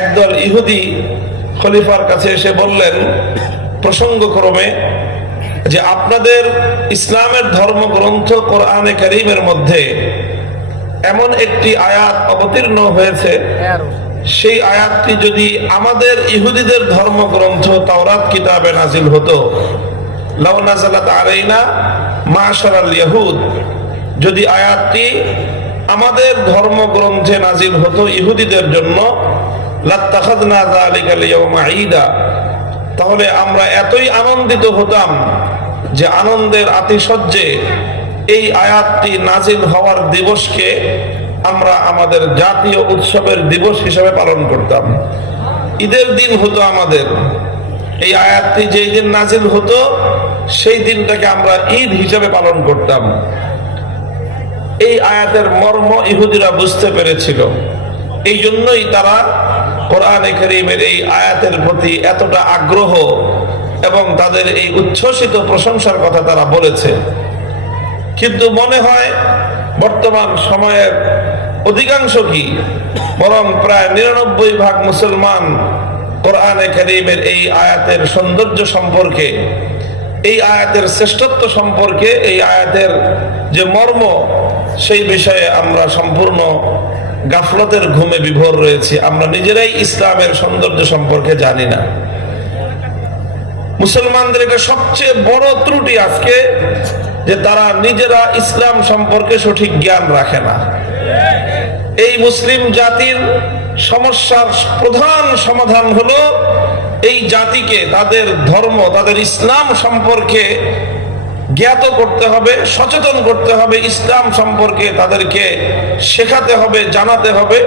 একদল ইহুদি খলিফার কাছে এসে বললেন, প্রসঙ্গক্রমে যে আপনাদের ইসলামের ধর্মগ্রন্থ কোরআনে করিমের মধ্যে এমন একটি আয়াত অবতীর্ণ হয়েছে। সেই আয়াতটি যদি আমাদের ইহুদিদের ধর্মগ্রন্থ তাওরাত কিতাবে নাজিল হতো যদি আয়াতটি আমাদের ধর্মগ্রন্থে নাজিল হতো ইহুদিদের জন্য তাহলে আমরা এতই আনন্দিত হতাম যে আনন্দের আতিশয্যে এই আয়াতটি নাজিল হওয়ার দিবসকে আমরা আমাদের জাতীয় উৎসবের দিবস হিসেবে পালন করতাম। ঈদের দিন হতো আমাদের। এই আয়াতটি যেই দিন নাজিল হতো, সেই দিনটাকে আমরা ঈদ হিসেবে পালন করতাম। এই আয়াতের মর্ম ইহুদিরা বুঝতে পেরেছিল। এই জন্যই তারা কোরআনে করিমের এই আয়াতের প্রতি এতটা আগ্রহ এবং তাদের এই উচ্ছ্বসিত প্রশংসার কথা তারা বলেছে। কিন্তু মনে হয় বর্তমান সময়ের অধিকাংশ কি? বরং প্রায় নিরানব্বই ভাগ মুসলমান কোরআনে করিমের এই আয়াতের সৌন্দর্য সম্পর্কে, এই আয়াতের শ্রেষ্ঠত্ব সম্পর্কে, এই আয়াতের যে মর্ম, সেই বিষয়ে আমরা সম্পূর্ণ গাফলতের ঘুমে বিভোর রয়েছি। আমরা নিজেরাই ইসলামের সৌন্দর্য সম্পর্কে জানি না। মুসলমানদের এটা সবচেয়ে বড় ত্রুটি আজকে যে তারা নিজেরা ইসলাম সম্পর্কে সঠিক জ্ঞান রাখে না। এই মুসলিম জাতির সমস্যার প্রধান সমাধান হলো এই জাতিকে, তাদের ধর্ম, তাদের ইসলাম সম্পর্কে জ্ঞাত করতে হবে, সচেতন করতে হবে, ইসলাম সম্পর্কে তাদেরকে শেখাতে হবে, জানাতে হবে।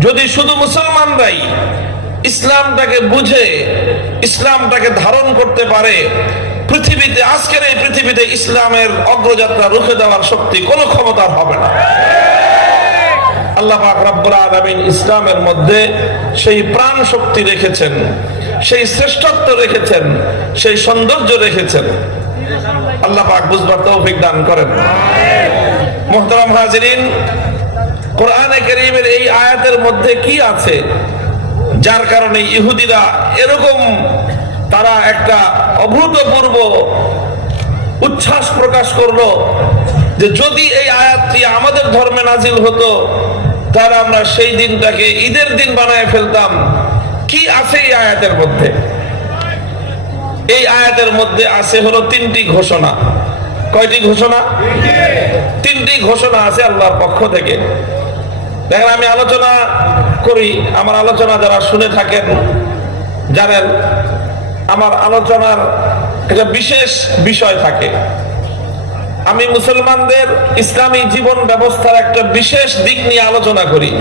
যদি শুধু মুসলমানরাই ইসলামটাকে বুঝে, ইসলামটাকে ধারণ করতে পারে, পৃথিবীতে, আজকের এই পৃথিবীতে ইসলামের অগ্রযাত্রা রুখে দেওয়ার শক্তি কোনো ক্ষমতার হবে না। আল্লাহ পাক রব্বুল আলামিন ইসলামের মধ্যে সেই প্রাণ শক্তি রেখেছেন, সেই শ্রেষ্ঠত্ব রেখেছেন, সেই সৌন্দর্য রেখেছেন। আল্লাহ পাক বুঝবার তৌফিক দান করেন। মোহতারাম হাজিরিন, কোরআনে করিমের এই আয়াতের মধ্যে কি আছে? যার কারণে ইহুদিরা এরকম তারা একটা অভূতপূর্ব উচ্ছ্বাস প্রকাশ করল যে যদি এই আয়াতটি আমাদের ধর্মে নাজিল হতো, তাহলে আমরা সেই দিনটাকে ঈদের দিন বানায় ফেলতাম। কি আছে এই আয়াতের মধ্যে? এই আয়াতের মধ্যে আছে হলো তিনটি ঘোষণা। কয়টি ঘোষণা? তিনটি ঘোষণা আছে আল্লাহর পক্ষ থেকে। দেখেন, আমি আলোচনা করি, আমার আলোচনা যারা শুনে থাকেন, জানেন, আমার আলোচনার একটা বিশেষ বিষয় থাকে। আমি মুসলমানদের ইসলামী জীবন ব্যবস্থার একটা বিশেষ দিক নিয়ে আলোচনা করি।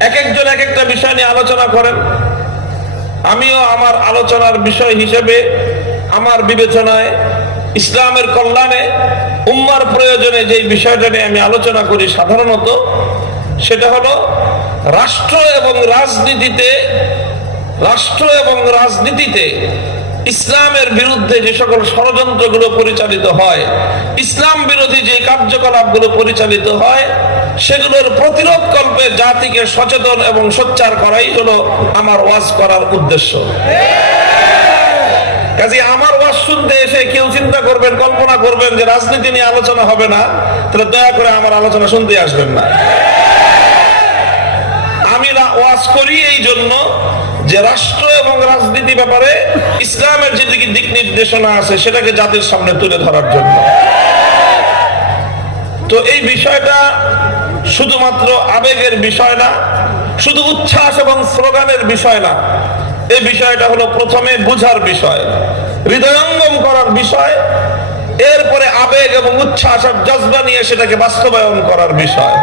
এক একজন এক একটা বিষয় নিয়ে আলোচনা করেন। আমিও আমার আলোচনার বিষয় হিসেবে আমার বিবেচনায় ইসলামের কল্যাণে, উম্মার প্রয়োজনে যে বিষয়টা নিয়ে আমি আলোচনা করি সাধারণত, সেটা হলো রাষ্ট্র এবং রাজনীতিতে, রাষ্ট্র এবং রাজনীতিতে ইসলামের বিরুদ্ধে যে সকল ষড়যন্ত্রগুলো পরিচালিত হয়, ইসলাম বিরোধী যে কার্যকলাপগুলো পরিচালিত হয় সেগুলোর প্রতিরোধ কল্পে জাতিকে সচেতন এবং সোচ্চার করাই হলো আমার ওয়াজ করার উদ্দেশ্য। কাজে আমার ওয়াজ শুনতে এসে কেউ চিন্তা করবেন, কল্পনা করবেন যে রাজনীতি নিয়ে আলোচনা হবে না, তাহলে দয়া করে আমার আলোচনা শুনতে আসবেন না। আমি ওয়াজ করি এই জন্য যে রাষ্ট্র এবং রাজনীতি ব্যাপারে ইসলামের যে দিক নির্দেশনা আছে, সেটাকে জাতির সামনে তুলে ধরার জন্য। তো এই বিষয়টা শুধুমাত্র আবেগের বিষয় না, শুধু উচ্ছ্বাস এবং স্লোগানের বিষয় না, এই বিষয়টা হলো প্রথমে বুঝার বিষয়, হৃদয়ঙ্গম করার বিষয়, এরপরে আবেগ এবং উচ্ছ্বাস আর জজবা নিয়ে সেটাকে বাস্তবায়ন করার বিষয়।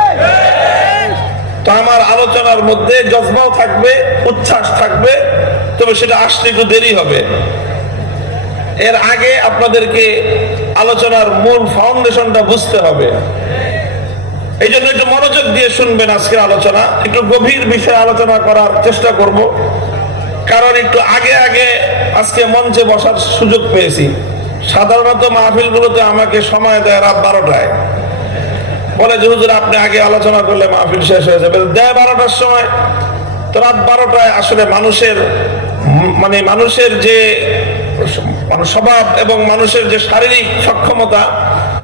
তো আমার আলোচনার মধ্যে জজবাও থাকবে, উচ্ছ্বাস থাকবে, তবে সেটা আসতে একটু দেরি হবে। এর আগে আপনাদেরকে আলোচনার মূল ফাউন্ডেশনটা বুঝতে হবে। এই জন্য একটু মনোযোগ দিয়ে শুনবেন আজকের আলোচনা। একটু গভীর বিষয়ে আলোচনা করার চেষ্টা করব। কারণ একটু আগে আগে আজকে মঞ্চে বসার সুযোগ পেয়েছি। সাধারণত মাহফিলগুলোতে আমাকে সময় দেয় রাত বারোটায়। বলে, যে হুজুর, আপনি আগে আলোচনা করলে মাহফিল শেষ হয়ে যাবে। দেয় বারোটার সময়। তো রাত বারোটায় আসলে মানুষের মানে মানুষের যে স্বভাব এবং মানুষের যে শারীরিক সক্ষমতা